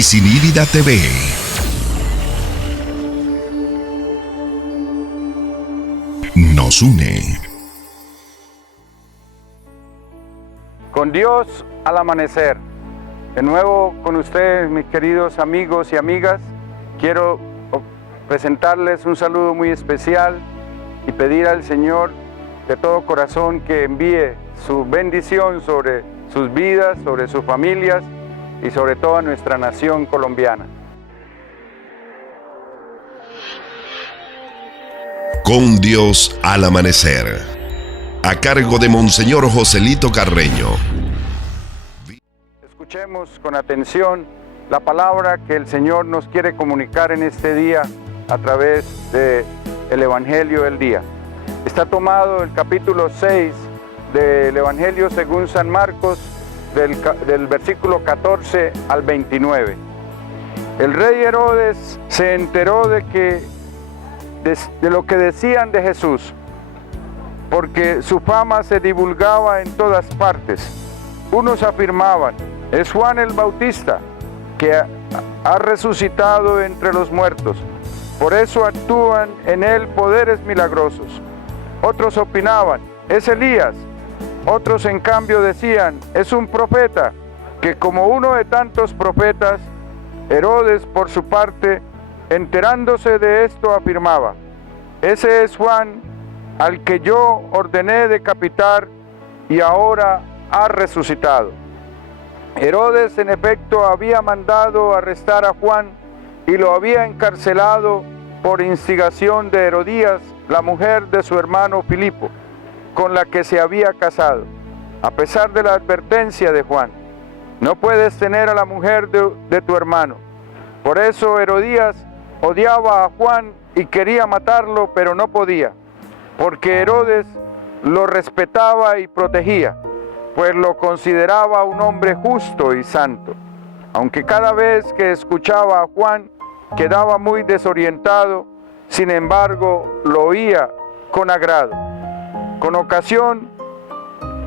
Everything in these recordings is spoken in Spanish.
Visirida TV. Nos une. Con Dios al amanecer. De nuevo con ustedes, mis queridos amigos y amigas, quiero presentarles un saludo muy especial y pedir al Señor de todo corazón que envíe su bendición sobre sus vidas, sobre sus familias y sobre toda nuestra nación colombiana. Con Dios al amanecer. A cargo de Monseñor Joselito Carreño. Escuchemos con atención la palabra que el Señor nos quiere comunicar en este día a través del Evangelio del día. Está tomado el capítulo 6 del Evangelio según San Marcos, del versículo 14 al 29. El rey Herodes se enteró de lo que decían de Jesús, porque su fama se divulgaba en todas partes. Unos afirmaban: es Juan el Bautista, que ha resucitado entre los muertos. Por eso actúan en él poderes milagrosos. Otros opinaban: es Elías. Otros en cambio decían: es un profeta, que como uno de tantos profetas. Herodes, por su parte, enterándose de esto, afirmaba: ese es Juan, al que yo ordené decapitar y ahora ha resucitado. Herodes, en efecto, había mandado arrestar a Juan y lo había encarcelado por instigación de Herodías, la mujer de su hermano Filipo, con la que se había casado, a pesar de la advertencia de Juan: no puedes tener a la mujer de tu hermano. Por eso Herodías odiaba a Juan y quería matarlo, pero no podía, porque Herodes lo respetaba y protegía, pues lo consideraba un hombre justo y santo. Aunque cada vez que escuchaba a Juan quedaba muy desorientado, sin embargo lo oía con agrado.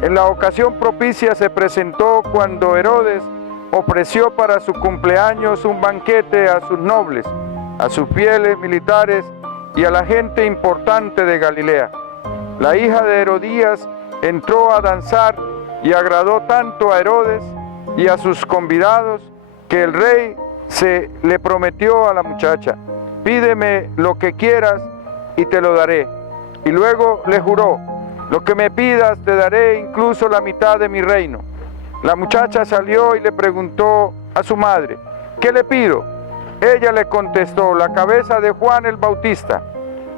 En la ocasión propicia se presentó cuando Herodes ofreció para su cumpleaños un banquete a sus nobles, a sus fieles militares y a la gente importante de Galilea. La hija de Herodías entró a danzar y agradó tanto a Herodes y a sus convidados que el rey le prometió a la muchacha: pídeme lo que quieras y te lo daré. Y luego le juró: lo que me pidas te daré, incluso la mitad de mi reino. La muchacha salió y le preguntó a su madre: ¿qué le pido? Ella le contestó: la cabeza de Juan el Bautista.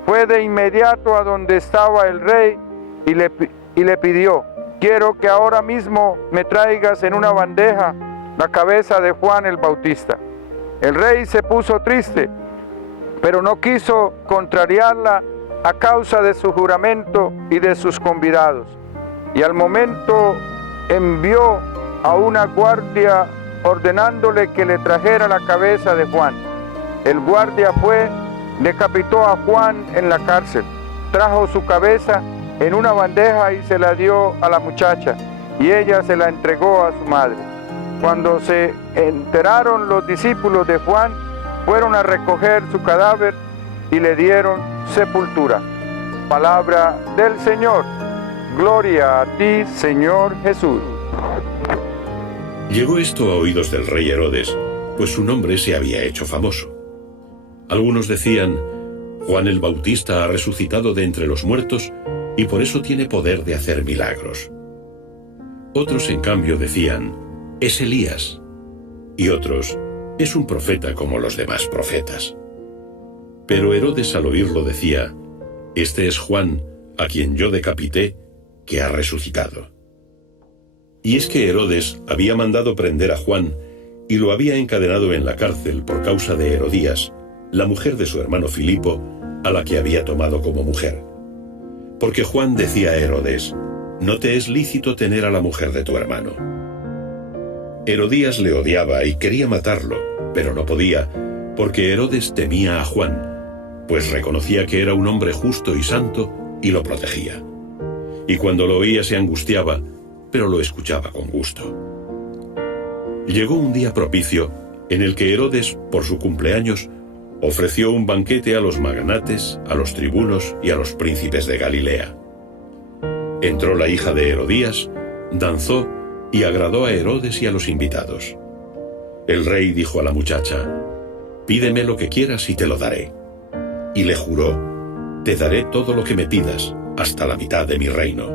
Fue de inmediato a donde estaba el rey y le pidió: quiero que ahora mismo me traigas en una bandeja la cabeza de Juan el Bautista. El rey se puso triste, pero no quiso contrariarla a causa de su juramento y de sus convidados. Y al momento envió a una guardia ordenándole que le trajera la cabeza de Juan. El guardia fue, decapitó a Juan en la cárcel, trajo su cabeza en una bandeja y se la dio a la muchacha, y ella se la entregó a su madre. Cuando se enteraron los discípulos de Juan, fueron a recoger su cadáver y le dieron sepultura. Palabra del Señor. Gloria a ti, Señor Jesús. Llegó esto a oídos del rey Herodes, pues su nombre se había hecho famoso. Algunos decían: Juan el Bautista ha resucitado de entre los muertos y por eso tiene poder de hacer milagros. Otros, en cambio, decían: es Elías. Y otros: es un profeta como los demás profetas. Pero Herodes, al oírlo, decía: este es Juan, a quien yo decapité, que ha resucitado. Y es que Herodes había mandado prender a Juan y lo había encadenado en la cárcel por causa de Herodías, la mujer de su hermano Filipo, a la que había tomado como mujer. Porque Juan decía a Herodes: no te es lícito tener a la mujer de tu hermano. Herodías le odiaba y quería matarlo, pero no podía, porque Herodes temía a Juan, pues reconocía que era un hombre justo y santo y lo protegía. Y cuando lo oía se angustiaba, pero lo escuchaba con gusto. Llegó un día propicio en el que Herodes, por su cumpleaños, ofreció un banquete a los magnates, a los tribunos y a los príncipes de Galilea. Entró la hija de Herodías, danzó y agradó a Herodes y a los invitados. El rey dijo a la muchacha: «Pídeme lo que quieras y te lo daré». Y le juró: «Te daré todo lo que me pidas, hasta la mitad de mi reino».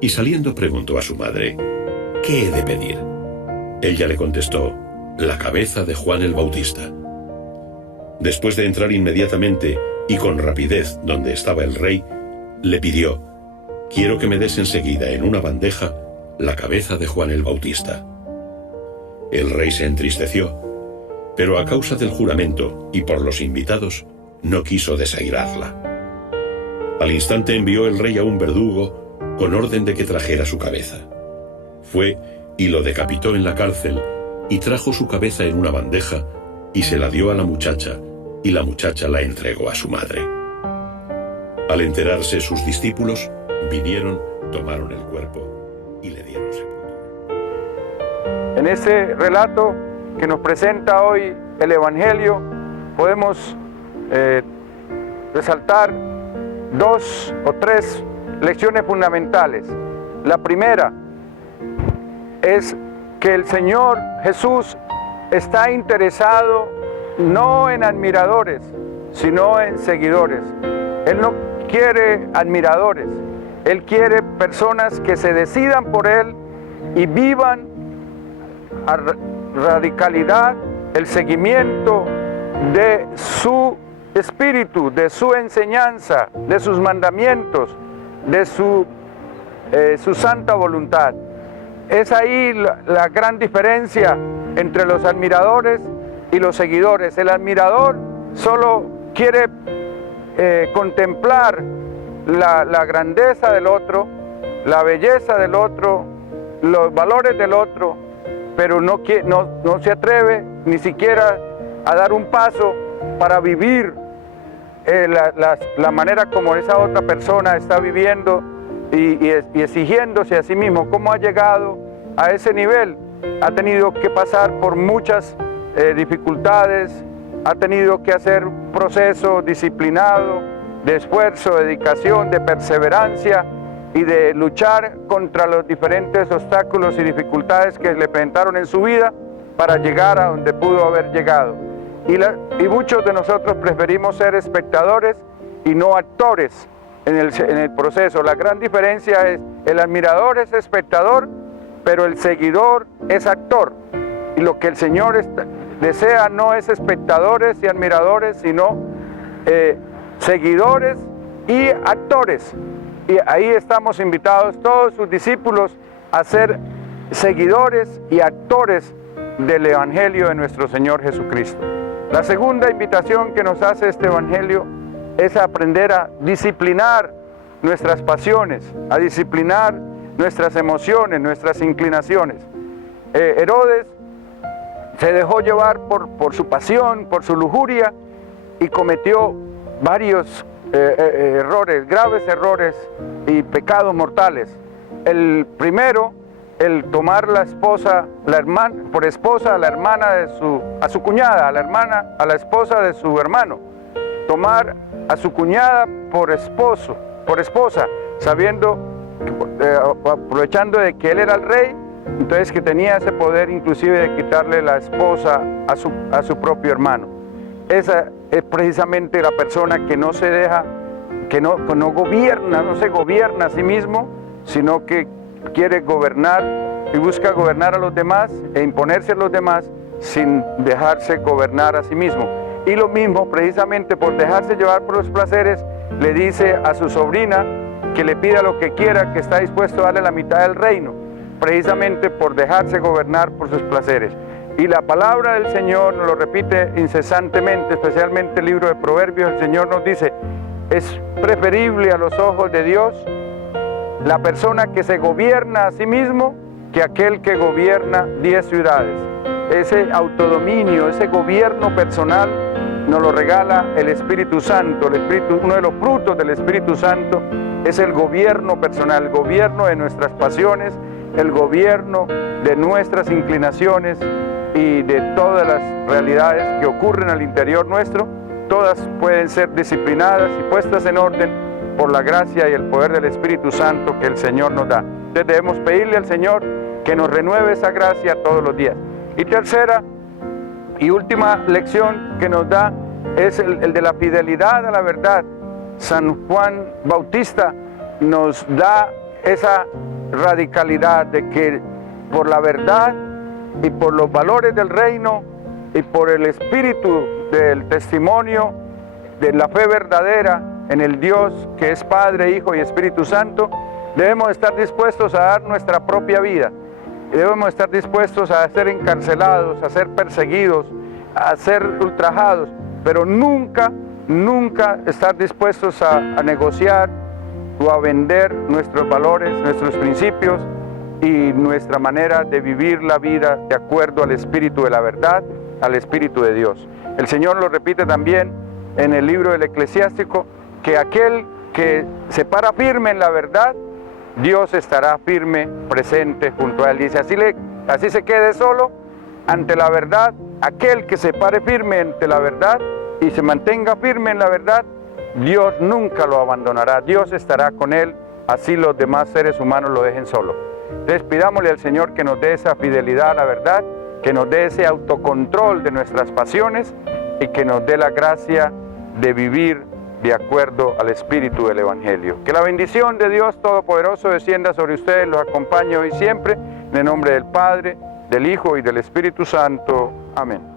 Y saliendo preguntó a su madre: «¿Qué he de pedir?». Ella le contestó: «La cabeza de Juan el Bautista». Después de entrar inmediatamente y con rapidez donde estaba el rey, le pidió: «Quiero que me des enseguida en una bandeja la cabeza de Juan el Bautista». El rey se entristeció, pero a causa del juramento y por los invitados, no quiso desairarla. Al instante envió el rey a un verdugo con orden de que trajera su cabeza. Fue y lo decapitó en la cárcel, y trajo su cabeza en una bandeja, y se la dio a la muchacha, y la muchacha la entregó a su madre. Al enterarse sus discípulos, vinieron, tomaron el cuerpo y le dieron sepultura. En ese relato que nos presenta hoy el Evangelio, podemos resaltar 2 o 3 lecciones fundamentales. La primera es que el Señor Jesús está interesado no en admiradores, sino en seguidores. Él no quiere admiradores, Él quiere personas que se decidan por Él y vivan a radicalidad el seguimiento de su espíritu, de su enseñanza, de sus mandamientos, de su santa voluntad. Es ahí la gran diferencia entre los admiradores y los seguidores. El admirador solo quiere contemplar la grandeza del otro, la belleza del otro, los valores del otro, pero no se atreve ni siquiera a dar un paso para vivir la manera como esa otra persona está viviendo y exigiéndose a sí mismo. ¿Cómo ha llegado a ese nivel? Ha tenido que pasar por muchas dificultades, ha tenido que hacer un proceso disciplinado de esfuerzo, de dedicación, de perseverancia y de luchar contra los diferentes obstáculos y dificultades que le presentaron en su vida para llegar a donde pudo haber llegado. Y muchos de nosotros preferimos ser espectadores y no actores en el proceso. La gran diferencia es: el admirador es espectador, pero el seguidor es actor. Y lo que el Señor desea no es espectadores y admiradores, sino seguidores y actores. Y ahí estamos invitados todos sus discípulos a ser seguidores y actores del Evangelio de nuestro Señor Jesucristo. La segunda invitación que nos hace este Evangelio es aprender a disciplinar nuestras pasiones, a disciplinar nuestras emociones, nuestras inclinaciones. Herodes se dejó llevar por su pasión, por su lujuria, y cometió varios errores, graves errores y pecados mortales. El primero, el tomar la esposa, por esposa a la hermana a su cuñada, a la esposa de su hermano. Tomar a su cuñada por esposa, sabiendo, aprovechando de que él era el rey, entonces que tenía ese poder inclusive de quitarle la esposa a su propio hermano. Esa es precisamente la persona que no se deja, que no se gobierna a sí mismo, sino que quiere gobernar y busca gobernar a los demás e imponerse a los demás sin dejarse gobernar a sí mismo. Y lo mismo, precisamente por dejarse llevar por los placeres, le dice a su sobrina que le pida lo que quiera, que está dispuesto a darle la mitad del reino, precisamente por dejarse gobernar por sus placeres. Y la palabra del Señor nos lo repite incesantemente, especialmente el libro de Proverbios. El Señor nos dice: es preferible a los ojos de Dios la persona que se gobierna a sí mismo que aquel que gobierna 10 ciudades. Ese autodominio, ese gobierno personal nos lo regala el Espíritu Santo. Uno de los frutos del Espíritu Santo es el gobierno personal, el gobierno de nuestras pasiones, el gobierno de nuestras inclinaciones, y de todas las realidades que ocurren al interior nuestro, todas pueden ser disciplinadas y puestas en orden por la gracia y el poder del Espíritu Santo que el Señor nos da. Entonces debemos pedirle al Señor que nos renueve esa gracia todos los días. Y tercera y última lección que nos da es el de la fidelidad a la verdad. San Juan Bautista nos da esa radicalidad de que por la verdad y por los valores del reino y por el espíritu del testimonio de la fe verdadera en el Dios que es Padre, Hijo y Espíritu Santo, debemos estar dispuestos a dar nuestra propia vida. Debemos estar dispuestos a ser encarcelados, a ser perseguidos, a ser ultrajados, pero nunca estar dispuestos a negociar o a vender nuestros valores, nuestros principios y nuestra manera de vivir la vida de acuerdo al Espíritu de la verdad, al Espíritu de Dios. El Señor lo repite también en el libro del Eclesiástico, que aquel que se para firme en la verdad, Dios estará firme, presente junto a él. Dice, así se quede solo ante la verdad, aquel que se pare firme ante la verdad y se mantenga firme en la verdad, Dios nunca lo abandonará, Dios estará con él, así los demás seres humanos lo dejen solo. Entonces pidámosle al Señor que nos dé esa fidelidad a la verdad, que nos dé ese autocontrol de nuestras pasiones y que nos dé la gracia de vivir de acuerdo al Espíritu del Evangelio. Que la bendición de Dios Todopoderoso descienda sobre ustedes, los acompañe hoy y siempre, en el nombre del Padre, del Hijo y del Espíritu Santo. Amén.